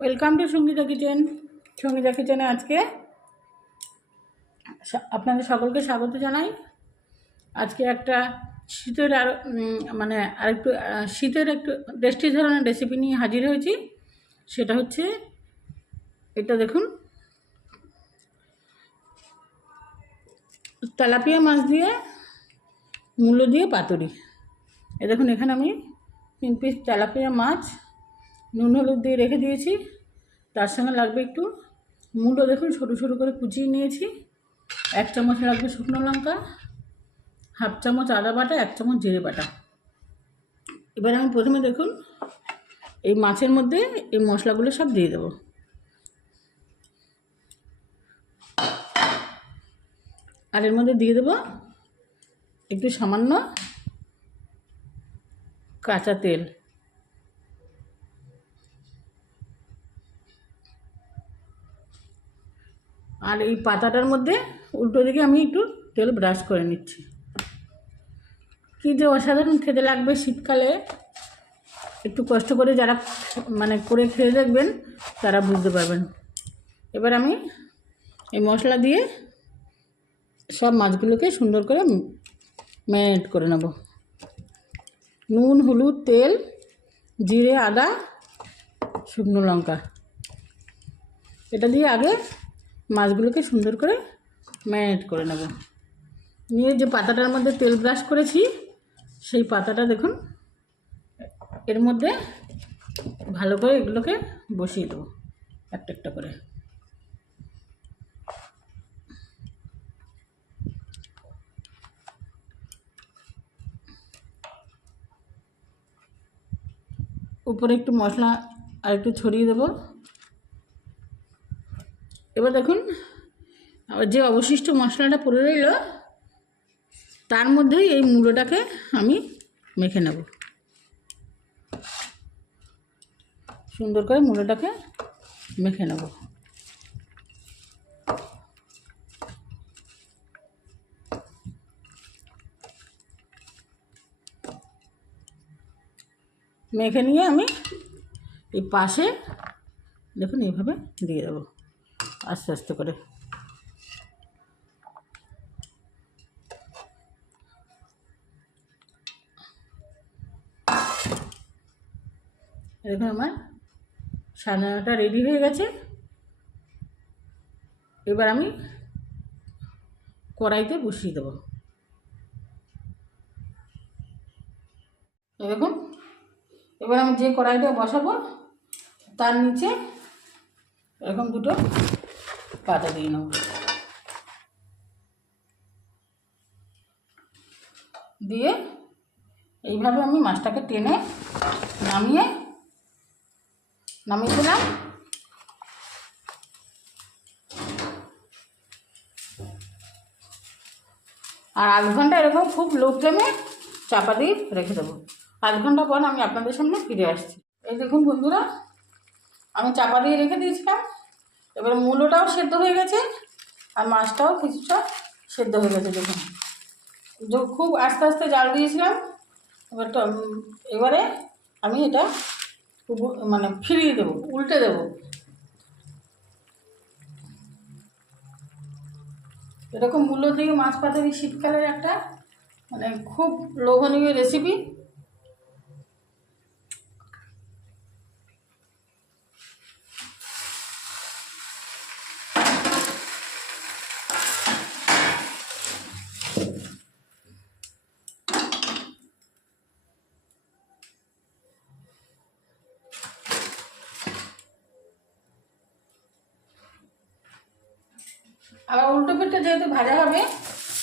Welcome to Sangeeta kitchen. Sangeeta কিচেনে আজকে আপনাদের সকলকে স্বাগত জানাই। আজকে একটা শীতের আরেকটু শীতের একটু টেস্টি ধরনের রেসিপি নিয়ে হাজির হয়েছি। সেটা হচ্ছে এটা দেখুন, তেলাপিয়া মাছ দিয়ে মূলো দিয়ে পাতুরি। এ দেখুন, এখানে আমি 3 পিস তেলাপিয়া মাছ নুন হলুদ দিয়ে রেখে দিয়েছি। তার সঙ্গে লাগবে একটু মূলো, দেখুন ছোটো ছোটো করে কুচিয়ে নিয়েছি। 1 চামচ লাগবে শুকনো লঙ্কা, 1/2 চামচ আদা বাটা, 1 চামচ জিরে বাটা। এবার আমি প্রথমে দেখুন এই মাছের মধ্যে এই মশলাগুলো সব দিয়ে দেবো। আর এর মধ্যে দিয়ে দেবো একটু সামান্য কাঁচা তেল। আর এই পাতাটার মধ্যে উল্টো দিকে আমি একটু তেল ব্রাশ করে নিচ্ছি। কী যে অসাধারণ খেতে লাগবে শীতকালে, একটু কষ্ট করে যারা করে খেয়ে দেখবেন তারা বুঝতে পারবেন। এবার আমি এই মশলা দিয়ে সব মাছগুলোকে সুন্দর করে ম্যারিনেট করে নেব। নুন, হলুদ, তেল, জিরে, আদা, শুকনো লঙ্কা, এটা দিয়ে আগে মাছগুলোকে সুন্দর করে ম্যারিনেট করে নেব। নিয়ে যে পাতাটার মধ্যে তেল ব্রাশ করেছি সেই পাতাটা দেখুন এর মধ্যে ভালো করে এগুলোকে বসিয়ে দেবো একটা একটা করে। উপরে একটু মশলা আর একটু ছড়িয়ে দেবো। এবার দেখুন আবার যে অবশিষ্ট মশলাটা পড়ে রইল তার মধ্যেই এই মূলোটাকে আমি মেখে নেব। সুন্দর করে মূলোটাকে মেখে নেব। মেখে নিয়ে আমি এই পাশে দেখুন এইভাবে দিয়ে দেবো আস্তে আস্তে করে। দেখুন আমার সাজানোটা রেডি হয়ে গেছে। এবার আমি কড়াইতে বসিয়ে দেবো। দেখুন এবার আমি যে কড়াইটা বসাবো তার নিচে এরকম দুটো পাতা দিয়ে নেব। দিয়ে এইভাবে আমি মাছটাকে টেনে নামিয়ে দিলাম। আর 1/2 ঘন্টা এরকম খুব লো ফ্লেমে চাপা দিয়ে রেখে দেবো। 1/2 ঘন্টা পর আমি আপনাদের সামনে ফিরে আসছি। এই দেখুন বন্ধুরা, আমি চাপা দিয়ে রেখে দিয়েছিলাম। এবার মূলোটাও সেদ্ধ হয়ে গেছে আর মাছটাও কিছুটা সেদ্ধ হয়ে গেছে। দেখুন খুব আস্তে আস্তে জাল দিয়েছিলাম। এবারে আমি এটা ফিরিয়ে দেবো, উল্টে দেবো। এরকম মূলো দিয়ে মাছ পাতুরি শীতকালের একটা খুব লোভনীয় রেসিপি। আবার উল্টো পিঠটা যেহেতু ভাজা হবে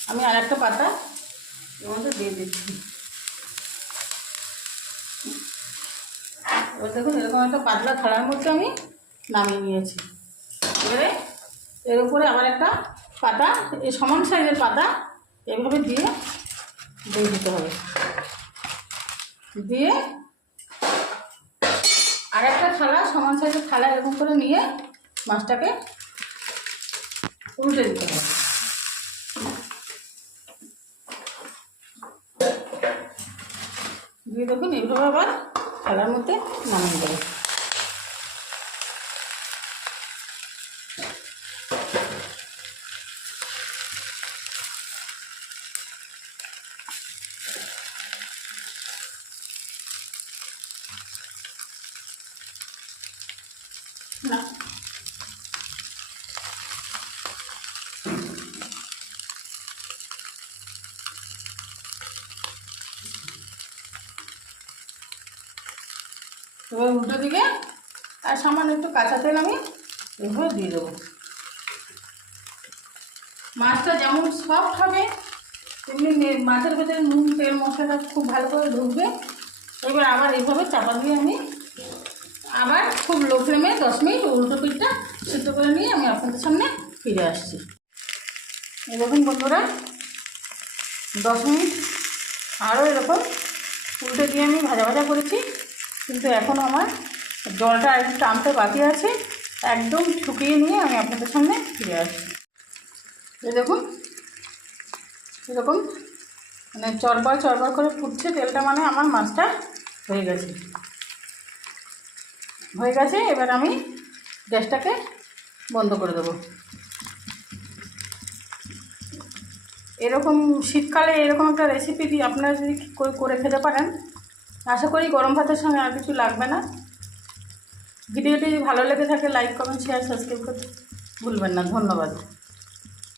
আমি আর একটা পাতা এর মধ্যে দিয়ে দিচ্ছি। এবার দেখুন এরকম একটা পাতলা থালার মধ্যে আমি নামিয়ে নিয়েছি। এবারে এর উপরে আবার একটা পাতা, এই সমান সাইজের পাতা এভাবে দিয়ে দিতে হবে। দিয়ে আর একটা থালা, সমান সাইজের থালা এরকম করে নিয়ে মাছটাকে উল্টে দিতে হবে। দিয়ে দেখুন এইভাবে আবার থালার মধ্যে নামিয়ে দেবো। না, এবার উল্টো দিকে আর সামান্য একটু কাঁচা তেল আমি এভাবে দিয়ে দেবো। মাছটা যেমন সফট হবে তেমনি মাছের ভেতরে নুন তেল মশলাটা খুব ভালো করে ঢুকবে। এবার আবার এইভাবে চাপা দিয়ে আমি আবার খুব লো ফ্লেমে 10 মিনিট উল্টো পিঠটা সিদ্ধ করে নিয়ে আমি আপনাদের সামনে ফিরে আসছি। এই দেখুন বন্ধুরা, 10 মিনিট আরও এরকম উল্টে দিয়ে আমি ভাজা ভাজা করেছি, কিন্তু এখনও আমার জলটা একটু টানতে বাকি আছে। একদম শুকিয়ে নিয়ে আমি আপনাদের সামনে ফিরে আসছি। এই দেখুন এরকম মানে চরবার চরবার করে ফুটছে তেলটা, মানে আমার মাছটা হয়ে গেছে। এবার আমি গ্যাসটাকে বন্ধ করে দেবো। এরকম শীতকালে এরকম একটা রেসিপি দিয়ে আপনারা যদি করে খেতে পারেন, আশা করি গরম ভাতের সঙ্গে আর কিছু লাগবে না। ভিডিওটি ভালো লেগে থাকে লাইক কমেন্ট শেয়ার সাবস্ক্রাইব করতে ভুলবেন না। ধন্যবাদ।